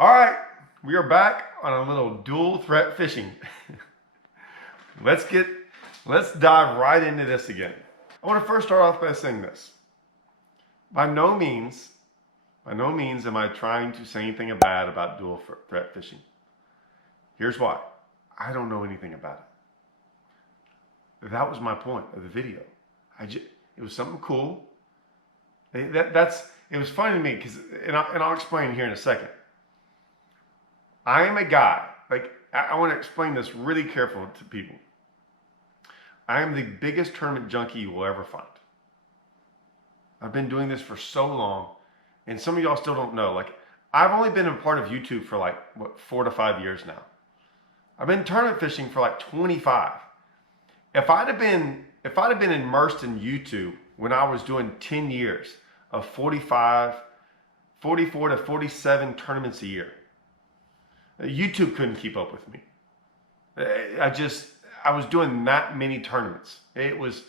All right, we are back on a little dual threat fishing. Let's dive right into this again. I want to first start off by saying this. By no means am I trying to say anything bad about dual threat fishing. Here's why. I don't know anything about it. That was my point of the video. It was something cool. It was funny to me because, and I'll explain here in a second. I am a guy, I want to explain this really carefully to people. I am the biggest tournament junkie you will ever find. I've been doing this for so long, and some of y'all still don't know. I've only been a part of YouTube for 4 to 5 years now. I've been tournament fishing for 25. If I'd have been immersed in YouTube when I was doing 10 years of 44 to 47 tournaments a year, YouTube couldn't keep up with me. I was doing that many tournaments. It was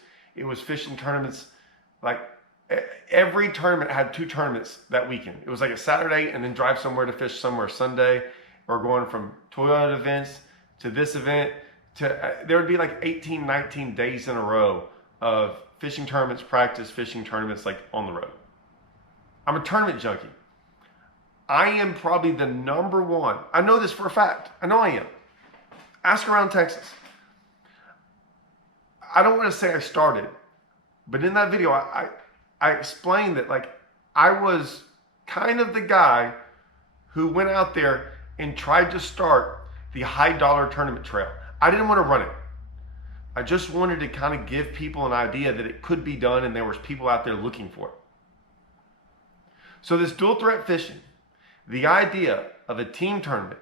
fishing tournaments. Every tournament had 2 tournaments that weekend. It was like a Saturday and then drive somewhere to fish somewhere Sunday, or going from Toyota events to this event there would be 18, 19 days in a row of fishing tournaments, practice fishing tournaments on the road. I'm a tournament junkie. I am probably the number one. I know this for a fact. I know I am. Ask around Texas. I don't want to say I started, but in that video, I explained that I was kind of the guy who went out there and tried to start the high dollar tournament trail. I didn't want to run it. I just wanted to kind of give people an idea that it could be done and there was people out there looking for it. So this dual threat fishing, the idea of a team tournament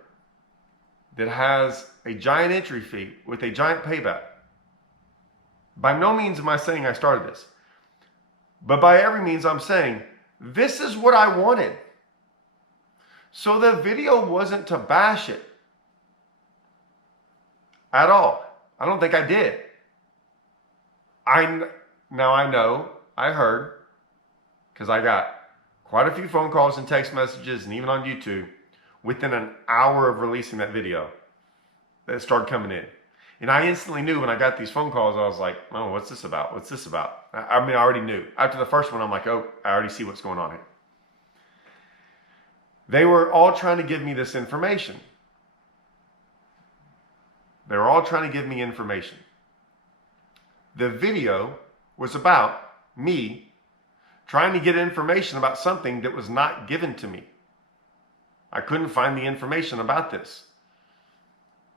that has a giant entry fee with a giant payback. By no means am I saying I started this, but by every means I'm saying this is what I wanted. So the video wasn't to bash it at all. I don't think I did. I heard, because I got quite a few phone calls and text messages, and even on YouTube, within an hour of releasing that video, that started coming in. And I instantly knew when I got these phone calls, I was like, oh, what's this about? What's this about? I already knew. After the first one, I'm like, oh, I already see what's going on here. They were all trying to give me this information. They were all trying to give me information. The video was about me trying to get information about something that was not given to me. I couldn't find the information about this.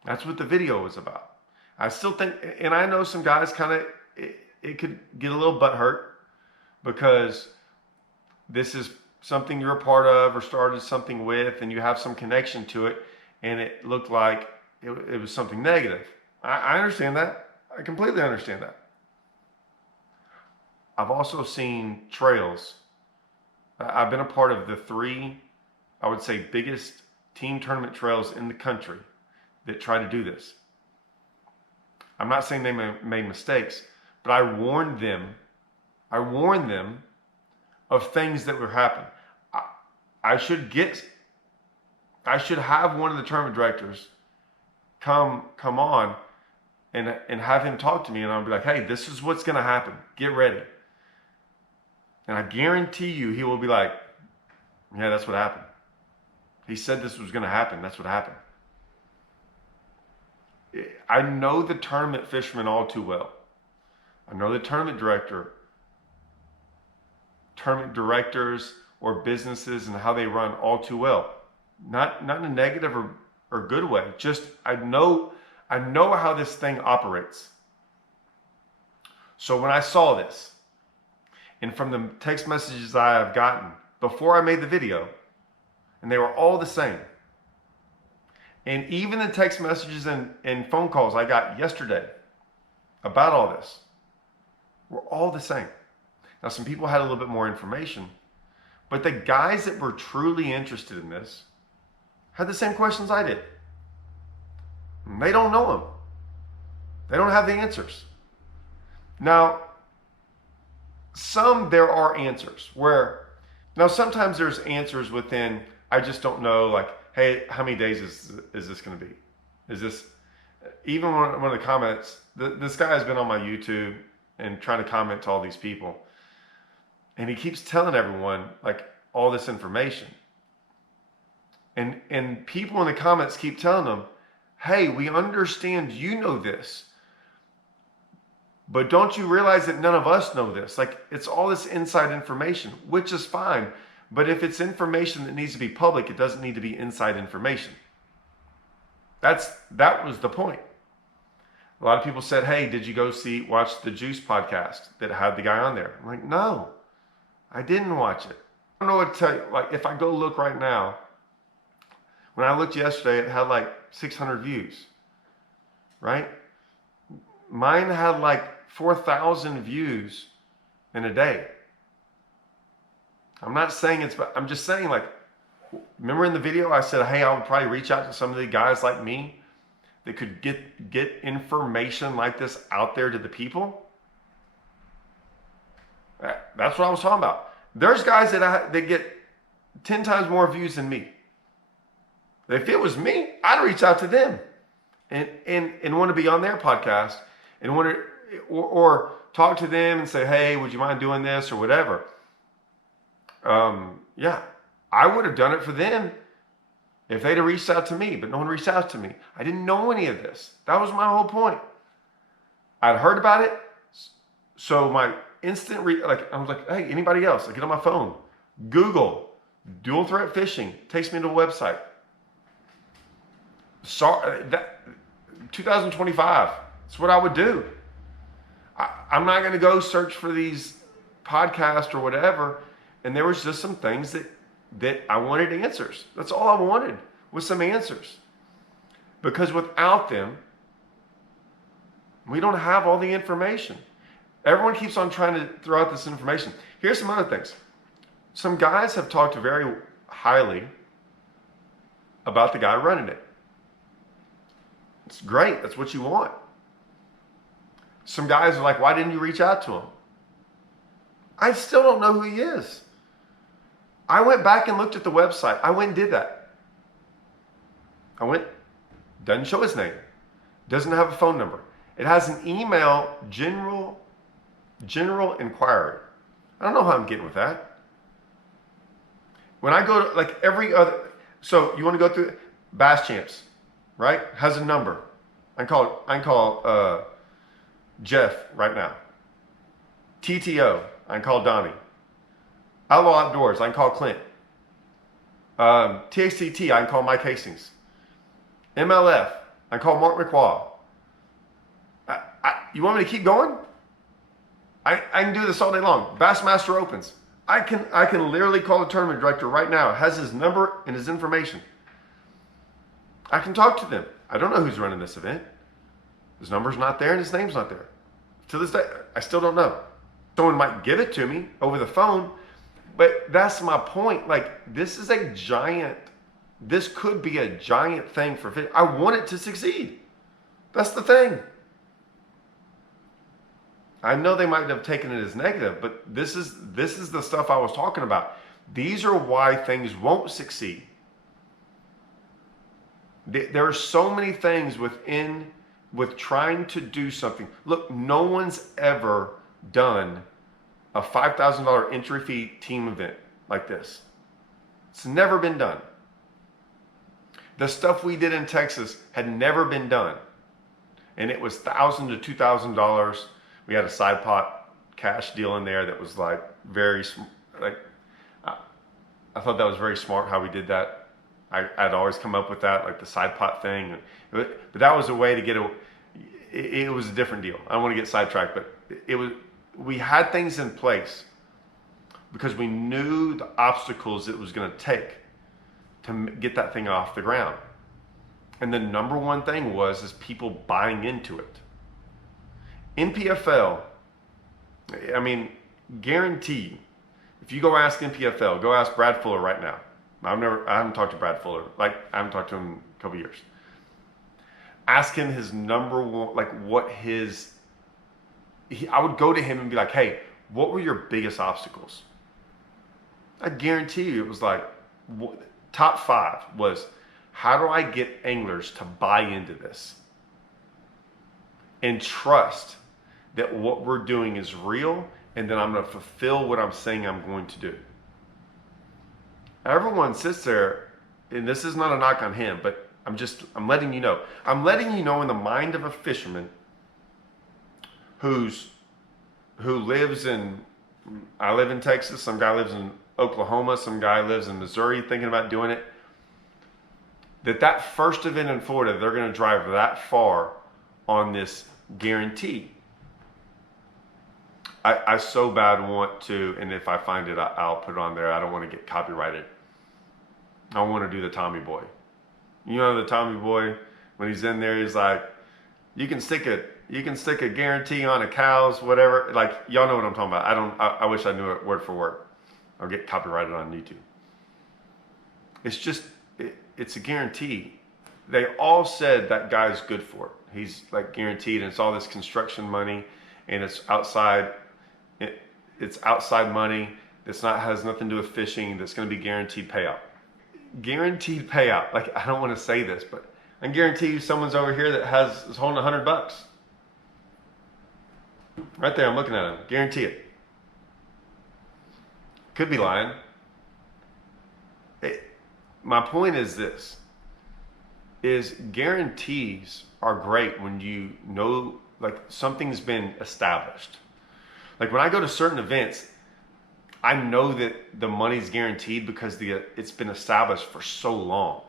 That's what the video was about. I still think, and I know some guys it could get a little butthurt because this is something you're a part of or started something with and you have some connection to it, and it looked like it was something negative. I understand that. I completely understand that. I've also seen trails. I've been a part of the 3, I would say, biggest team tournament trails in the country that try to do this. I'm not saying they made mistakes, but I warned them of things that would happen. I should have one of the tournament directors come on and have him talk to me, and I'll be like, hey, this is what's going to happen. Get ready. And I guarantee you he will be like, yeah, that's what happened. He said this was going to happen. That's what happened. I know the tournament fisherman all too well. I know the tournament directors or businesses and how they run all too well. Not in a negative or good way. Just I know how this thing operates. So when I saw this, and from the text messages I have gotten before I made the video, and they were all the same. And even the text messages and phone calls I got yesterday about all this were all the same. Now, some people had a little bit more information, but the guys that were truly interested in this had the same questions I did. And they don't know them. They don't have the answers. Now, there are answers now sometimes there's answers within I just don't know, like, hey, how many days is this going to be? Is this, even one of the comments, this guy has been on my YouTube and trying to comment to all these people. And he keeps telling everyone, like, all this information. And people in the comments keep telling them, hey, we understand you know this. But don't you realize that none of us know this? Like, it's all this inside information, which is fine. But if it's information that needs to be public, it doesn't need to be inside information. That was the point. A lot of people said, hey, did you go watch the Juice podcast that had the guy on there? I'm like, no, I didn't watch it. I don't know what to tell you. Like, if I go look right now, when I looked yesterday, it had like 600 views, right? Mine had like 4,000 views in a day. I'm not saying I'm just saying, like, remember in the video I said, hey, I would probably reach out to some of the guys like me that could get information like this out there to the people. That's what I was talking about. There's guys that get 10 times more views than me. If it was me, I'd reach out to them and want to be on their podcast and want to, or talk to them and say, hey, would you mind doing this or whatever? Yeah, I would have done it for them if they'd have reached out to me, but no one reached out to me. I didn't know any of this. That was my whole point. I'd heard about it. So my instant, I was like, hey, anybody else? I get on my phone, Google dual threat fishing, takes me to a website. Sorry, that 2025. That's what I would do. I'm not going to go search for these podcasts or whatever. And there was just some things that I wanted answers. That's all I wanted, was some answers. Because without them, we don't have all the information. Everyone keeps on trying to throw out this information. Here's some other things. Some guys have talked very highly about the guy running it. It's great. That's what you want. Some guys are like, why didn't you reach out to him? I still don't know who he is. I went back and looked at the website. I went and did that. Doesn't show his name. Doesn't have a phone number. It has an email, general inquiry. I don't know how I'm getting with that. When I go to, like, every other, so you want to go through Bass Champs, right? Has a number. I can call Jeff right now. TTO, I can call Donnie. Outlaw Outdoors, I can call Clint. TXTT, I can call Mike Hastings. MLF, I can call Mark McQuaw. You want me to keep going? I can do this all day long. Bassmaster Opens. I can literally call the tournament director right now. It has his number and his information. I can talk to them. I don't know who's running this event. His number's not there and his name's not there. To this day, I still don't know. Someone might give it to me over the phone, but that's my point. Like, this could be a giant thing for fish. I want it to succeed. That's the thing. I know they might have taken it as negative, but this is the stuff I was talking about. These are why things won't succeed. There are so many things with trying to do something. Look, no one's ever done a $5,000 entry fee team event like this. It's never been done. The stuff we did in Texas had never been done. And it was $1,000 to $2,000. We had a side pot cash deal in there that was like very, like, I thought that was very smart how we did that. I'd always come up with that, like the side pot thing. But that was a way to get it was a different deal. I don't want to get sidetracked, but we had things in place because we knew the obstacles it was going to take to get that thing off the ground. And the number one thing is people buying into it. NPFL, I mean, guarantee, if you go ask NPFL, go ask Brad Fuller right now. I haven't talked to Brad Fuller. Like, I haven't talked to him in a couple years. Ask him his number one, like I would go to him and be like, hey, what were your biggest obstacles? I guarantee you it was like, top 5 was, how do I get anglers to buy into this and trust that what we're doing is real, and then I'm going to fulfill what I'm saying I'm going to do. Everyone sits there, and this is not a knock on him, but I'm letting you know. I'm letting you know in the mind of a fisherman who lives in, I live in Texas, some guy lives in Oklahoma, some guy lives in Missouri thinking about doing it, that first event in Florida, they're going to drive that far on this guarantee. I so bad want to, and if I find it, I'll put it on there. I don't want to get copyrighted. I want to do the Tommy Boy. You know the Tommy Boy, when he's in there, he's like, you can stick a guarantee on a cow's whatever. Like, y'all know what I'm talking about. I wish I knew it word for word. I'll get copyrighted on YouTube. It's just, it's a guarantee. They all said that guy's good for it. He's like guaranteed, and it's all this construction money, and it's outside. It's outside money that's not, has nothing to do with fishing, that's going to be guaranteed payout. Guaranteed payout. Like, I don't want to say this, but I guarantee you someone's over here that is holding $100. Right there, I'm looking at him. Guarantee it. Could be lying. My point is this, is guarantees are great when you know, like, something's been established. Like, when I go to certain events, I know that the money's guaranteed because it's been established for so long.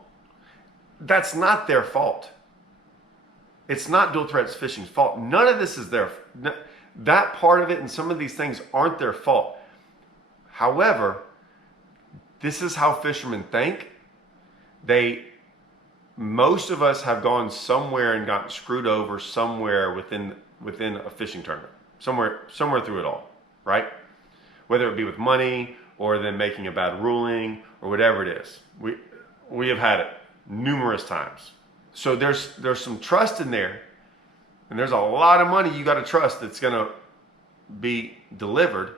That's not their fault. It's not Dual Threats Fishing's fault. None of this is that part of it, and some of these things aren't their fault. However, this is how fishermen think. Most of us have gone somewhere and gotten screwed over somewhere within a fishing tournament. Somewhere through it all, right? Whether it be with money or them making a bad ruling or whatever it is. We have had it numerous times. So there's some trust in there, and there's a lot of money you got to trust that's going to be delivered.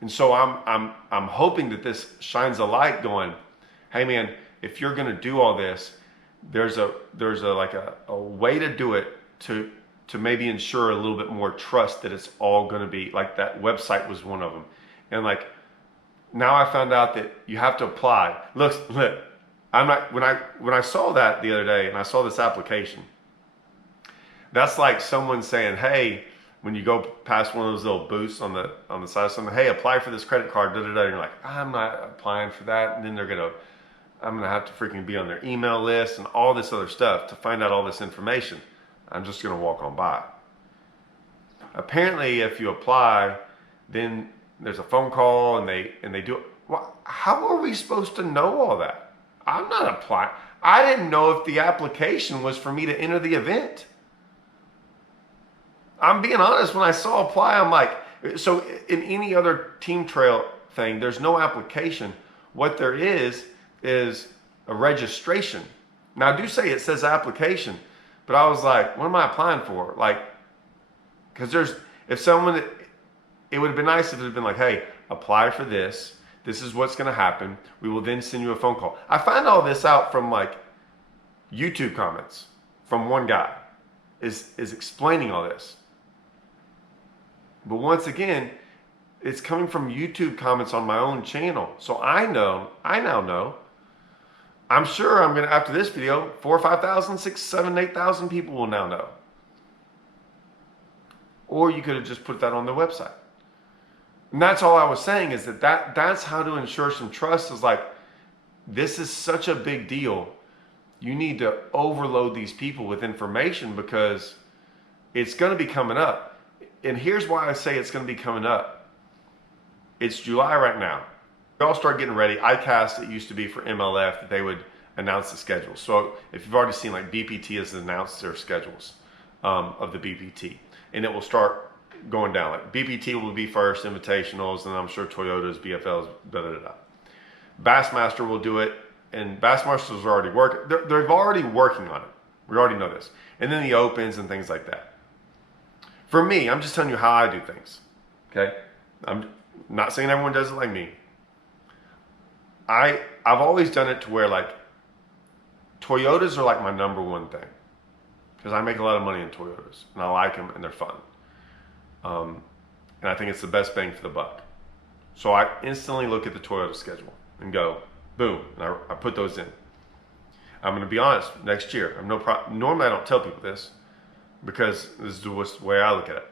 And so I'm hoping that this shines a light going, hey man, if you're going to do all this, there's a way to do it to maybe ensure a little bit more trust that it's all going to be, like that website was one of them. And like, now I found out that you have to apply. Look, I'm not, when I saw that the other day and I saw this application, that's like someone saying, hey, when you go past one of those little booths on the side of something, hey, apply for this credit card, and you're like, I'm not applying for that. And then I'm gonna have to freaking be on their email list and all this other stuff to find out all this information. I'm just gonna walk on by. Apparently, if you apply, then there's a phone call and they do it. Well, how are we supposed to know all that? I'm not applying. I didn't know if the application was for me to enter the event. I'm being honest, when I saw apply, I'm like, so in any other team trail thing, there's no application. What there is a registration. Now I do say it says application, but I was like, what am I applying for? Like, because it would have been nice if it had been like, hey, apply for this. This is what's going to happen. We will then send you a phone call. I find all this out from like YouTube comments from one guy is explaining all this. But once again, it's coming from YouTube comments on my own channel. So I now know, I'm sure I'm going to, after this video, 4,000 or 5,000, 6,000, 7,000, 8,000 people will now know. Or you could have just put that on the website. And that's all I was saying, is that's how to ensure some trust. Is like, this is such a big deal. You need to overload these people with information because it's going to be coming up. And here's why I say it's going to be coming up. It's July right now. We all start getting ready. ICAST, it used to be for MLF, that they would announce the schedule. So if you've already seen, like, BPT has announced their schedules of the BPT. And it will start going down. Like, BPT will be first, invitationals, and I'm sure Toyota's, BFLs, da-da-da-da. Bassmaster will do it, and Bassmaster's already working. They're already working on it. We already know this. And then the opens and things like that. For me, I'm just telling you how I do things, okay? I'm not saying everyone does it like me. I've always done it to where like Toyotas are like my number one thing because I make a lot of money in Toyotas and I like them and they're fun. And I think it's the best bang for the buck. So I instantly look at the Toyota schedule and go, boom, and I put those in. I'm going to be honest, next year, normally I don't tell people this because this is the way I look at it.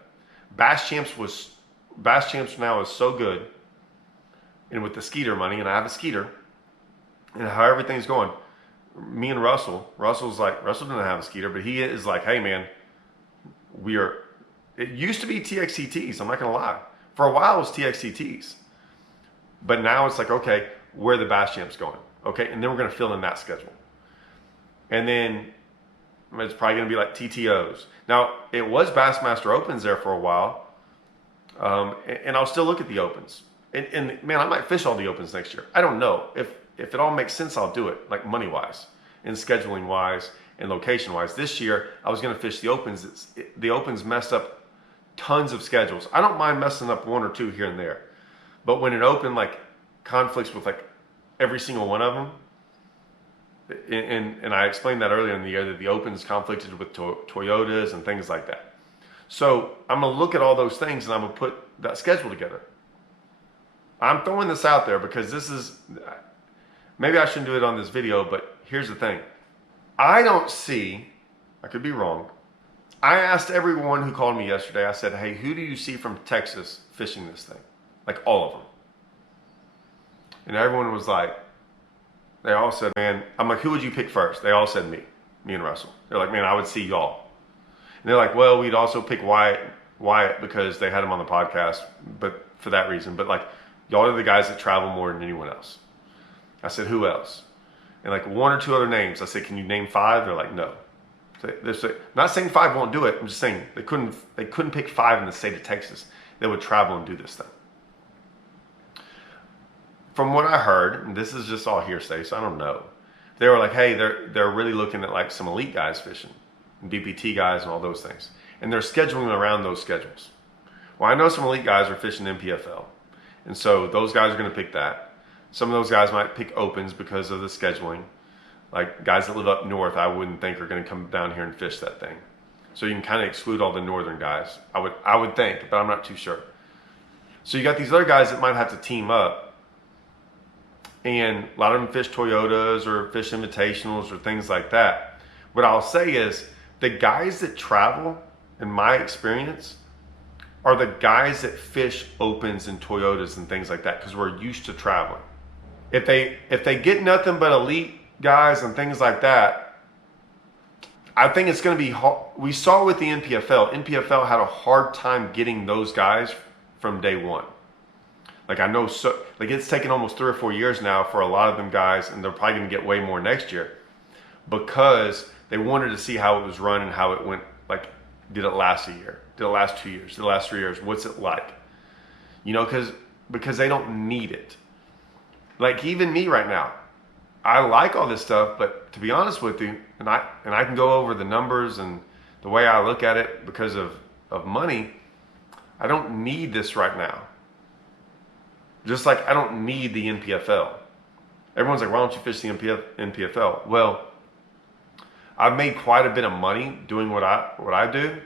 Bass Champs now is so good, and with the Skeeter money, and I have a Skeeter, and how everything's going, me and Russell doesn't have a Skeeter, but he is like, hey man, it used to be TXCTs, I'm not going to lie. For a while it was TXCTs. But now it's like, okay, where are the Bass Champs going? Okay, and then we're going to fill in that schedule. And then it's probably going to be like TTOs. Now, it was Bassmaster Opens there for a while. And I'll still look at the Opens. And man, I might fish all the Opens next year. I don't know. If it all makes sense, I'll do it, like money-wise and scheduling-wise and location-wise. This year, I was going to fish the Opens. The Opens messed up tons of schedules. I don't mind messing up one or two here and there. But when an Open like conflicts with like every single one of them, and I explained that earlier in the year that the Opens conflicted with Toyotas and things like that. So I'm going to look at all those things and I'm going to put that schedule together. I'm throwing this out there because this is, maybe I shouldn't do it on this video, but here's the thing. I don't see, I could be wrong. I asked everyone who called me yesterday, I said, hey, who do you see from Texas fishing this thing? Like all of them. And everyone was like, they all said, man, I'm like, who would you pick first? They all said me and Russell. They're like, man, I would see y'all. And they're like, well, we'd also pick Wyatt because they had him on the podcast, but for that reason. But like, y'all are the guys that travel more than anyone else. I said, who else? And like one or two other names. I said, can you name 5? They're like, no. I'm not saying 5 won't do it. I'm just saying they couldn't pick 5 in the state of Texas that would travel and do this thing. From what I heard, and this is just all hearsay, so I don't know. They were like, hey, they're really looking at like some elite guys fishing, and BPT guys and all those things. And they're scheduling around those schedules. Well, I know some elite guys are fishing MPFL. And so those guys are going to pick that. Some of those guys might pick Opens because of the scheduling. Like guys that live up north, I wouldn't think are going to come down here and fish that thing. So you can kind of exclude all the northern guys. I would think, but I'm not too sure. So you got these other guys that might have to team up. And a lot of them fish Toyotas or fish invitationals or things like that. What I'll say is the guys that travel, in my experience, are the guys that fish Opens and Toyotas and things like that because we're used to traveling. If they get nothing but elite guys and things like that, I think it's going to be hard. We saw with the NPFL. NPFL had a hard time getting those guys from day one. Like I know, it's taken almost 3 or 4 years now for a lot of them guys, and they're probably going to get way more next year because they wanted to see how it was run and how it went. Like, did it last a year? Did it last 2 years? Did it last 3 years? What's it like? You know, because they don't need it. Like even me right now, I like all this stuff, but to be honest with you, and I can go over the numbers and the way I look at it because of money, I don't need this right now. Just like I don't need the NPFL. Everyone's like, why don't you fish the NPFL? Well, I've made quite a bit of money doing what I do,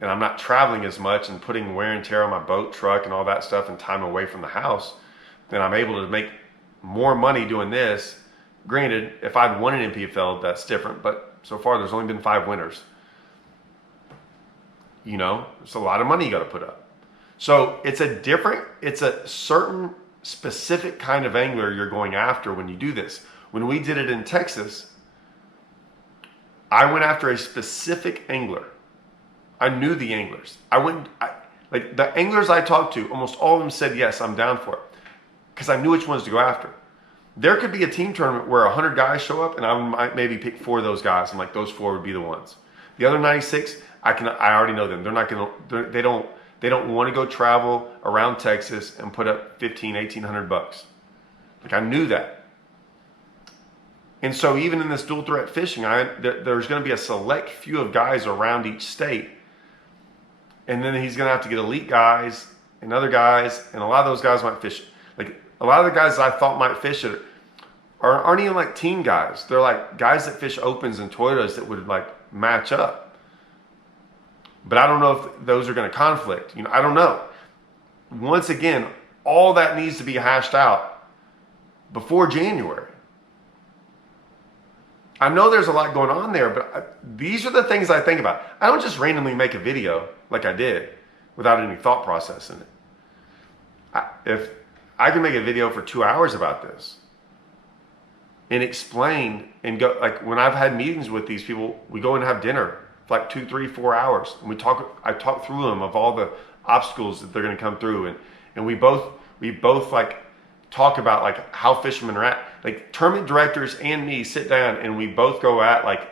and I'm not traveling as much and putting wear and tear on my boat, truck, and all that stuff and time away from the house. Then I'm able to make more money doing this. Granted, if I'd won an NPFL, that's different, but so far there's only been 5 winners. You know, it's a lot of money you got to put up. So it's a certain specific kind of angler you're going after when you do this. When we did it in Texas, I went after a specific angler. I knew the anglers. Like the anglers I talked to, almost all of them said, yes, I'm down for it. Because I knew which ones to go after. There could be a team tournament where 100 guys show up and I might maybe pick 4 of those guys. I'm like, those 4 would be the ones. The other 96, I already know them. They're not going to, they don't want to go travel around Texas and put up $1,500-1,800 bucks. Like I knew that. And so even in this dual threat fishing, there's going to be a select few of guys around each state. And then he's going to have to get elite guys and other guys. And a lot of those guys might fish. Like a lot of the guys I thought might fish it aren't even like team guys. They're like guys that fish opens and Toyotas that would like match up. But I don't know if those are going to conflict. I don't know. Once again, all that needs to be hashed out before January. I know there's a lot going on there, but these are the things I think about. I don't just randomly make a video like I did without any thought process in it. If I can make a video for 2 hours about this and explain and go, like when I've had meetings with these people, we go and have dinner for like 2, 3, 4 hours. And I talk through them of all the obstacles that they're going to come through. And we both like talk about like how fishermen are at. Like tournament directors and me sit down and we both go at like,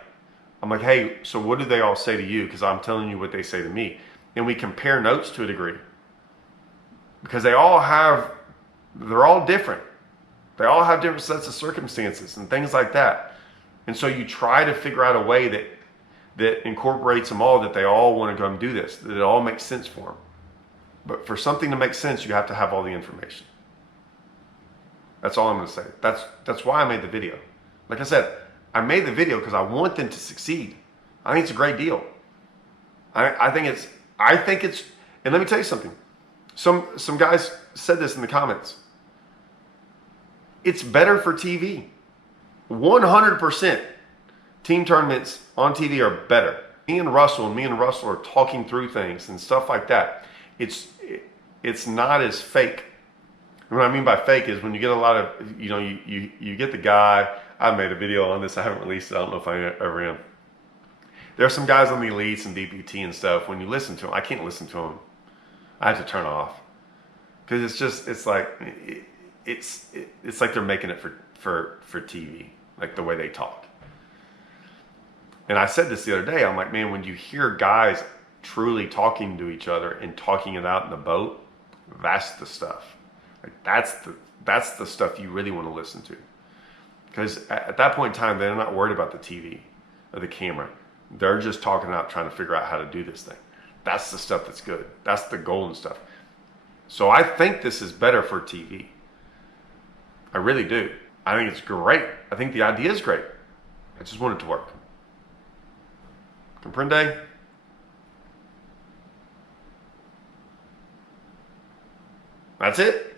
I'm like, hey, so what do they all say to you? Because I'm telling you what they say to me. And we compare notes to a degree. Because they're all different. They all have different sets of circumstances and things like that. And so you try to figure out a way that incorporates them all, that they all want to go and do this, that it all makes sense for them. But for something to make sense, you have to have all the information. That's all I'm going to say. That's why I made the video. Like I said, I made the video because I want them to succeed. I think it's a great deal. I think it's, and let me tell you something. Some guys said this in the comments. It's better for TV. 100% team tournaments on TV are better. Me and Russell are talking through things and stuff like that. It's not as fake. And what I mean by fake is when you get a lot of, you get the guy. I made a video on this. I haven't released it. I don't know if I ever am. There are some guys on the elites and DPT and stuff. When you listen to them, I can't listen to them. I have to turn off because it's like they're making it for TV, like the way they talk. And I said this the other day. I'm like, man, when you hear guys truly talking to each other and talking it out in the boat, that's the stuff. Like that's the stuff you really want to listen to. Because at that point in time, they're not worried about the TV or the camera. They're just talking out, trying to figure out how to do this thing. That's the stuff that's good. That's the golden stuff. So I think this is better for TV. I really do. I think it's great. I think the idea is great. I just want it to work. Comprende? That's it.